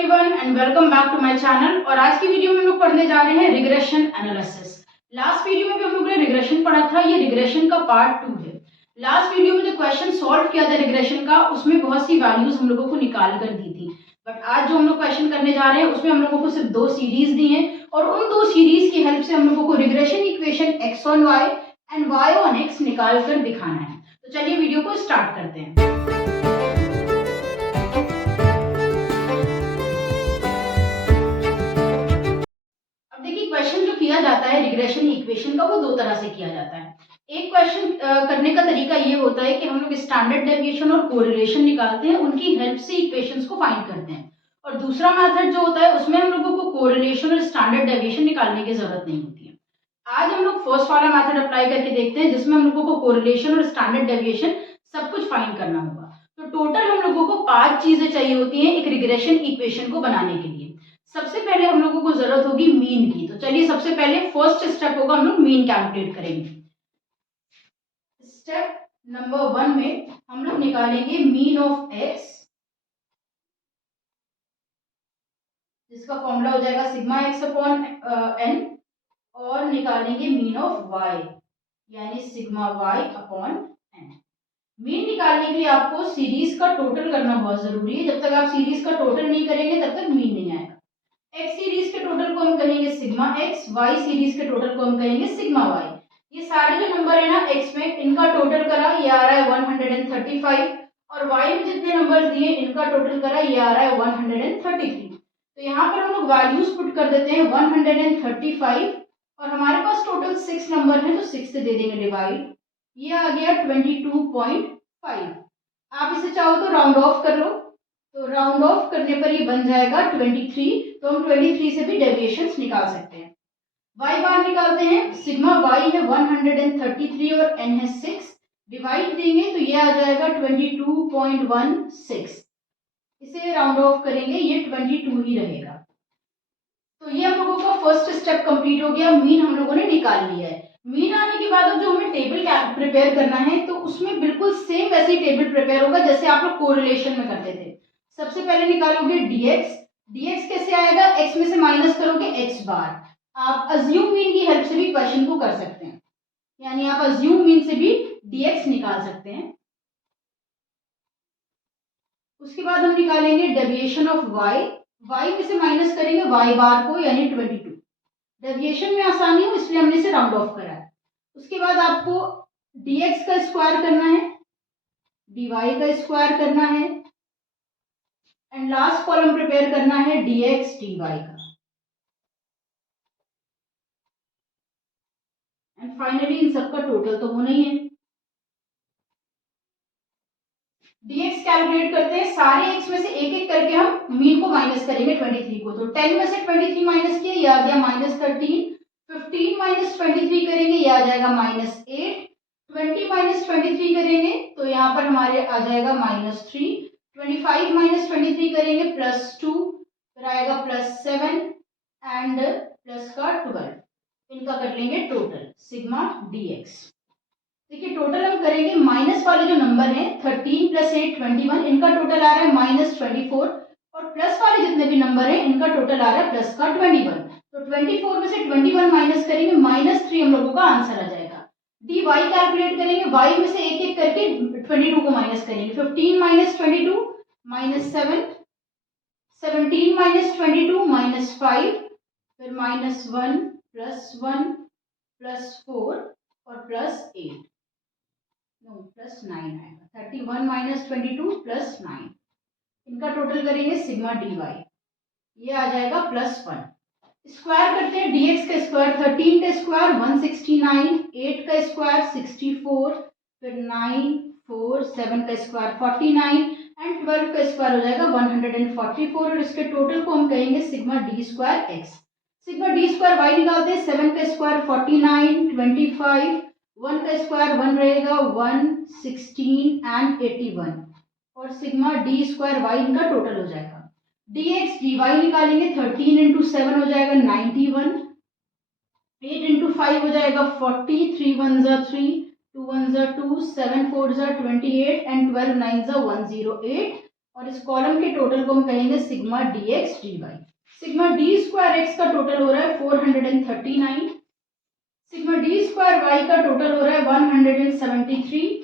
Everyone and welcome back to my channel. और आज की वीडियो में हम लोग पढ़ने जा रहे हैं रिग्रेशन एनालिसिस। लास्ट वीडियो में भी हम लोग ने रिग्रेशन पढ़ा था, ये रिग्रेशन का पार्ट 2 है। लास्ट वीडियो में जो क्वेश्चन सॉल्व किया था रिग्रेशन का, उसमें बहुत सी वैल्यूज हम लोगों को निकाल कर दी थी। बट आज जो हम लोग क्वेश्चन करने जा रहे हैं उसमें हम लोगों को सिर्फ 2 सीरीज दी हैं और उन 2 सीरीज की हेल्प से हम लोगों को regression equation x on y and y on x निकाल कर दिखाना है। तो चलिए वीडियो को स्टार्ट करते हैं। देखिए, क्वेश्चन जो किया जाता है रिग्रेशन इक्वेशन का, वो 2 तरह से किया जाता है। एक क्वेश्चन करने का तरीका ये होता है कि हम लोग स्टैंडर्ड डेविएशन और कोरिलेशन निकालते हैं, उनकी हेल्प से इक्वेशंस को फाइंड करते हैं। और दूसरा मेथड जो होता है उसमें हम लोगों को कोरिलेशन और स्टैंडर्ड डेविएशन निकालने की जरूरत नहीं होती है। आज हम लोग फर्स्ट वाला मेथड अप्लाई करके देखते हैं, जिसमें हम लोगों को कोरिलेशन और स्टैंडर्ड डेविएशन सब कुछ फाइंड करना होगा। तो टोटल हम लोगों को 5 चीजें चाहिए होती हैं एक रिग्रेशन इक्वेशन को बनाने के लिए। सबसे पहले हम लोगों को जरूरत होगी मीन की। तो चलिए सबसे पहले फर्स्ट स्टेप होगा, हम लोग मीन कैलकुलेट करेंगे। स्टेप नंबर 1 में हम लोग निकालेंगे मीन ऑफ x, जिसका फॉर्मूला हो जाएगा सिग्मा x अपॉन n, और निकालेंगे मीन ऑफ y यानी sigma y upon n। Mean निकालने के लिए आपको सीरीज का टोटल करना बहुत जरूरी है। जब तक आप सीरीज का टोटल नहीं करेंगे तब तक मीन नहीं आएगा। x सीरीज के टोटल को हम कहेंगे सिग्मा x, y सीरीज के टोटल को हम कहेंगे सिग्मा y। ये सारे जो नंबर है ना x में, इनका टोटल करा ये आ रहा है 135, और y में जितने नंबर्स दिए इनका टोटल करा ये आ रहा है 133। तो यहाँ पर हम लोग वैल्यूज पुट कर देते हैं 135, और हमारे पास टोटल 6 नंबर है तो 6 से दे देंगे डिवाइड। ये आ गया 22.5। आप इसे चाहो तो राउंड ऑफ कर लो, तो राउंड ऑफ करने पर ये बन जाएगा 23। तो हम 23 से भी डेविएशंस निकाल सकते हैं। y बार निकालते हैं, सिग्मा y है 133 और n है 6, डिवाइड देंगे तो ये आ जाएगा 22.16। इसे राउंड ऑफ करेंगे, ये 22 ही रहेगा। तो ये हम लोगों का फर्स्ट स्टेप कंप्लीट हो गया, मीन हम लोगों ने निकाल लिया है। मीन आने के बाद अब जो हमें टेबल प्रिपेयर करना है, तो उसमें बिल्कुल सेम वैसी टेबल प्रिपेयर होगा जैसे आप लोग कोरिलेशन में करते थे। सबसे पहले निकालोगे dx, dx कैसे आएगा, x में से माइनस करोगे x बार। आप अज्यूम मीन की हेल्प से भी क्वेश्चन को कर सकते हैं, यानी आप अज्यूम मीन से भी dx निकाल सकते हैं। उसके बाद हम निकालेंगे डेविएशन ऑफ y, y में से माइनस करेंगे y बार को यानी 22। डेविएशन में आसानी हो इसलिए हमने इसे राउंड ऑफ करा है। उसके बाद आपको dx का स्क्वायर करना है, dy का स्क्वायर करना है, एंड लास्ट कॉलम प्रिपेयर करना है dx dy का, एंड फाइनली इन सबका टोटल तो होना ही है। dx कैलकुलेट करते हैं, सारे x में से एक एक करके हम मीन को माइनस करेंगे 23 को। तो 10 में से 23 माइनस किया, ये आ गया -13। 15 माइनस 23 करेंगे, ये आ जाएगा -8। 20 माइनस 23 करेंगे तो यहाँ पर हमारे आ जाएगा -3। 25 माइनस 23 करेंगे +2, फिर आएगा +7 एंड प्लस का 12। इनका कर लेंगे टोटल सिग्मा dx। देखिए टोटल हम करेंगे, माइनस वाले जो नंबर हैं 13 + 8 21, इनका टोटल आ रहा है -24, और प्लस वाले जितने भी नंबर हैं इनका टोटल आ रहा है प्लस का 21। तो 24 में से 21 माइनस करेंगे, -3 हम लोगों का आंसर आ जाएगा। dy कैलकुलेट करेंगे, y में से एक एक करके 22 को माइनस करेंगे। 15 माइनस 22 -7, 17 माइनस 22 -5, फिर -1 +1 +4 और +8, +9 आएगा। 31 माइनस 22 +9, इनका टोटल करेंगे सिग्मा dy, ये आ जाएगा +1। स्क्वायर करते हैं, dx का स्क्वायर 13 का स्क्वायर 169, 8 का स्क्वायर 64, फिर 9 4 7 का स्क्वायर 49 एंड 12 का स्क्वायर हो जाएगा 144, और इसके टोटल को हम कहेंगे sigma d² x। Sigma d² y निकालते हैं, 7 का स्क्वायर 49, 25, 1 का स्क्वायर 1 रहेगा 1, 16 एंड 81, और सिग्मा d² y इनका टोटल हो जाएगा। dx dy निकालेंगे, 13 इंटू 7 हो जाएगा 91, 8 इंटू 5 हो जाएगा 40, 3 1 ज़ा 3, 2 1 ज़ा 2, 7 4 ज़ा 28 एंड 12 9 ज़ा 108, और इस कॉलम के टोटल को हम कहेंगे sigma d x d y. Sigma d square x का टोटल हो रहा है 439, सिग्मा डी स्क्वायर वाई का टोटल हो रहा है 173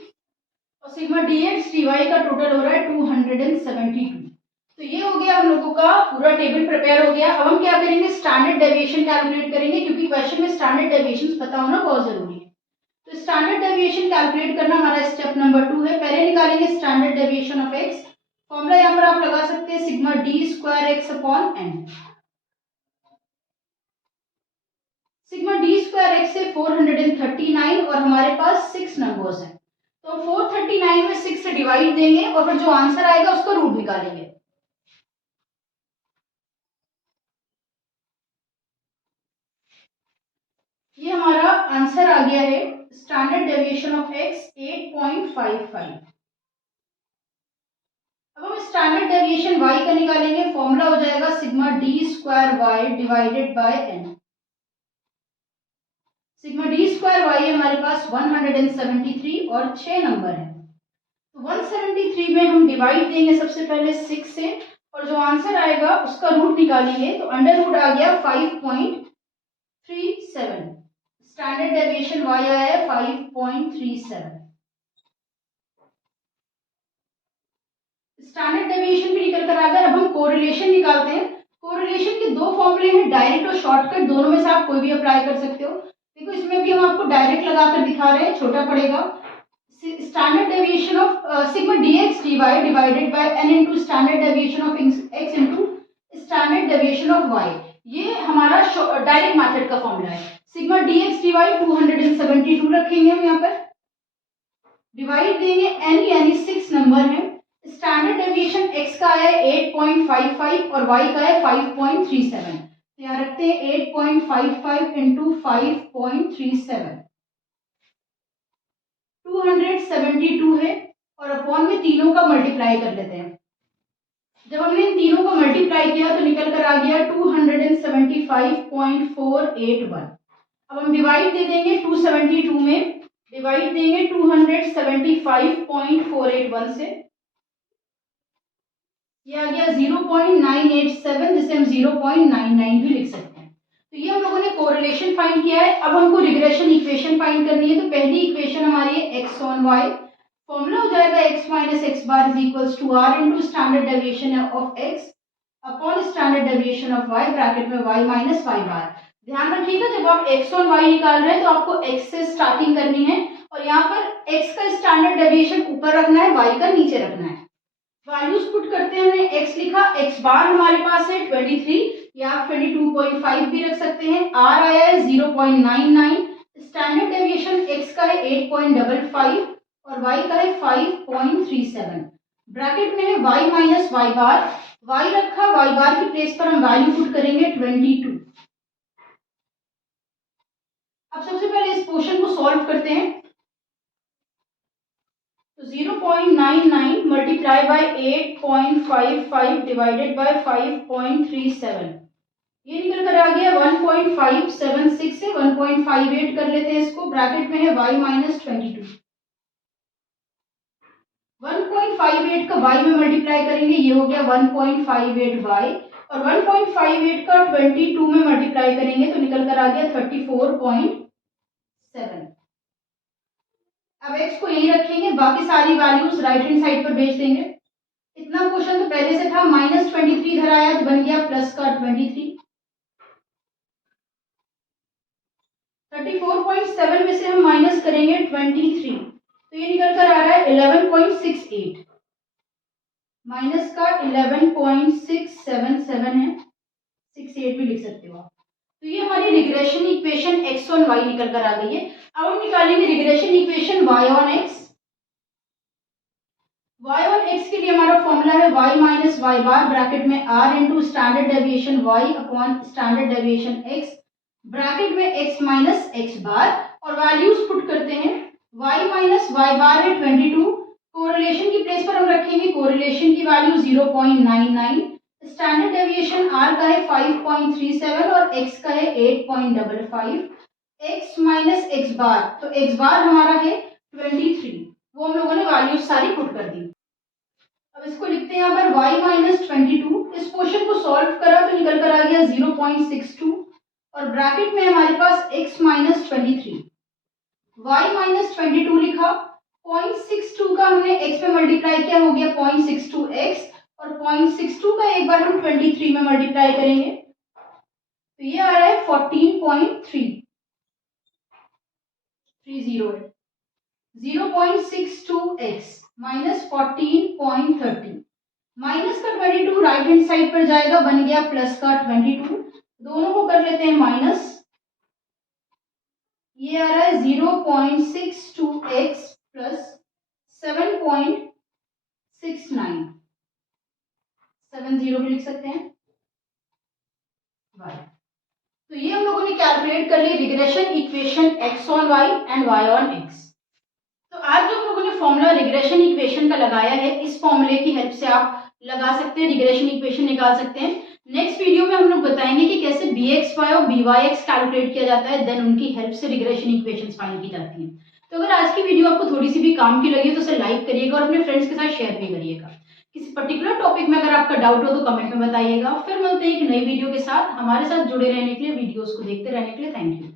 और sigma d x d y का टोटल हो रहा है 272। तो ये हो गया हम लोगों का पूरा टेबल प्रिपेयर हो गया। अब हम क्या करेंगे, स्टैंडर्ड डेविएशन कैलकुलेट करेंगे, क्योंकि क्वेश्चन में स्टैंडर्ड डेविएशन पता होना बहुत जरूरी है। तो स्टैंडर्ड डेविएशन कैलकुलेट करना हमारा स्टेप नंबर 2 है। पहले निकालेंगे standard deviation of x. Formula यहाँ पर आप लगा सकते हैं sigma d square x upon n. Sigma d square x से 439 और हमारे पास 6 नंबर्स हैं, तो 439 में 6 से डिवाइड देंगे और फिर जो आंसर आएगा उसका रूट निकालेंगे। ये हमारा आंसर आ गया है स्टैंडर्ड डेविएशन ऑफ एक्स 8.55। अब हम स्टैंडर्ड डेविएशन y का निकालेंगे। फॉर्मूला हो जाएगा sigma d square y divided by n. Sigma d square y हमारे पास 173 और 6 नंबर है, तो 173 में हम डिवाइड देंगे सबसे पहले 6 से और जो आंसर आएगा उसका रूट निकालेंगे, तो अंडर रूट आ गया 5.37। स्टैंडर्ड डेविएशन y आया है 5.37। स्टैंडर्ड डेविएशन भी निकल कर आ गया। अब हम कोरिलेशन निकालते हैं। कोरिलेशन के दो फॉर्मूले हैं, डायरेक्ट और शॉर्टकट, दोनों में से आप कोई भी अप्लाई कर सकते हो। देखो इसमें भी हम आपको डायरेक्ट लगाकर दिखा रहे हैं, छोटा पड़ेगा। Standard deviation of sigma dx dy divided by n into standard deviation of x into standard deviation of y। ये हमारा डायरेक्ट मेथड का फॉर्मूला है। सिग्मा dx dy 272 रखेंगे हम यहाँ पर, डिवाइड देंगे n यानी 6 नंबर है। स्टैंडर्ड डेविएशन x का है 8.55 और y का है 5.37। यहाँ रखते हैं 8.55 इंटू 5.37, 272 है और अपॉन में तीनों का मल्टीप्लाई कर लेते हैं। जब हमने इन तीनों को मल्टीप्लाई किया तो निकल कर आ गया 275.481। अब हम डिवाइड दे देंगे 272 में, डिवाइड देंगे 275.481 से, ये आ गया 0.987, जिसे हम 0.99 भी लिख सकते हैं। तो ये हम लोगों ने कोरिलेशन फाइंड किया है। अब हमको रिग्रेशन इक्वेशन फाइंड करनी है। तो पहली इक्वेशन हमारी है x ऑन y। फॉर्मूला हो जाएगा x minus x bar is equals to r into standard deviation of x upon standard deviation of y, bracket में y माइनस y बार। ध्यान रखिएगा जब आप x ऑन y निकाल रहे हैं तो आपको x से स्टार्टिंग करनी है और यहाँ पर x का स्टैंडर्ड डेविएशन ऊपर रखना है, y का नीचे रखना है। वैल्यूज पुट करते हैं, हमने x लिखा, x बार हमारे पास है 23 या आप 22.5 भी रख सकते हैं। r आया है 0.99, स्टैंडर्ड डेविएशन x का है 8.55 और y का है 5.37। ब्रैकेट में है y माइनस y बार, y रखा, y बार की प्लेस पर हम वैल्यू पुट करेंगे 22। अब सबसे पहले इस पोर्शन को सॉल्व करते हैं। तो 0.99 मल्टीप्लाई बाय 8.55 डिवाइडेड बाय 5.37, ये निकल कर आ गया 1.576 से 1.58 कर लेते हैं इसको, ब्रैकेट में है y माइनस 22। 1.58 का y में मल्टीप्लाई करेंगे, ये हो गया 1.58y और 1.58 का 22 में मल्टीप्लाई करेंगे तो निकल कर आ गया 34.7। अब x को यही रखेंगे, बाकी सारी वैल्यूज राइट हैंड साइड पर भेज देंगे। इतना क्वेश्चन तो पहले से था, माइनस 23 इधर आया तो बन गया प्लस का 23। 34.7 में से हम माइनस करेंगे 23 तो ये निकल कर आ रहा है 11.68, माइनस का 11.677 है, 68 भी लिख सकते हो आप। तो ये हमारी regression equation x on y निकल कर आ गई है। अब हम निकालेंगे regression equation y on x। y on x के लिए हमारा फॉर्मूला है y माइनस y बार, ब्रैकेट में r into standard deviation y upon standard deviation x, bracket में x माइनस x बार और वैल्यूज पुट करते हैं। y माइनस y बार है 22, कोरिलेशन की प्लेस पर हम रखेंगे कोरिलेशन की वैल्यू 0.99, स्टैंडर्ड डेविएशन r का है 5.37 और x का है 8.55, x माइनस x बार, तो x बार हमारा है 23, वो हम लोगों ने वैल्यूज सारी पुट कर दी। अब इसको लिखते हैं यहाँ पर y माइनस 22। इस क्वेश्चन को सॉल्व करा तो निकल कर आ गया 0.62 और ब्रैकेट में हमारे पास x माइनस 23, y माइनस 22 लिखा, 0.62 का हमने x में मल्टीप्लाई किया, हो गया 0.62x और 0.62 का एक बार हम 23 में मल्टीप्लाई करेंगे तो ये आ रहा है 14.330 है। 0.62x माइनस 14.30 माइनस का 22 राइट हैंड साइड पर जाएगा, बन गया प्लस का 22, दोनों को कर लेते हैं माइनस, ये आ रहा है 0.62x प्लस 7.69, 70 भी लिख सकते हैं y। तो ये हम लोगों ने कैलकुलेट कर ली regression equation x on y and y on x। तो आज जो हम लोगों ने फॉर्मूला रिग्रेशन इक्वेशन का लगाया है, इस फॉर्मूले की हेल्प से आप लगा सकते हैं, रिग्रेशन इक्वेशन निकाल सकते हैं। नेक्स्ट वीडियो में हम लोग बताएंगे कि कैसे bxy और byx कैलकुलेट किया जाता है, देन उनकी हेल्प से रिग्रेशन इक्वेशंस फाइंड की जाती हैं। तो अगर आज की वीडियो आपको थोड़ी सी भी काम की लगी हो तो उसे लाइक करिएगा और अपने फ्रेंड्स के साथ शेयर भी करिएगा। किसी पर्टिकुलर टॉपिक में अगर आपका डाउट हो तो कमेंट में बताइएगा। फिर मिलते हैं एक नई वीडियो के साथ। हमारे साथ जुड़े रहने के लिए, वीडियोस को देखते रहने के लिए थैंक यू।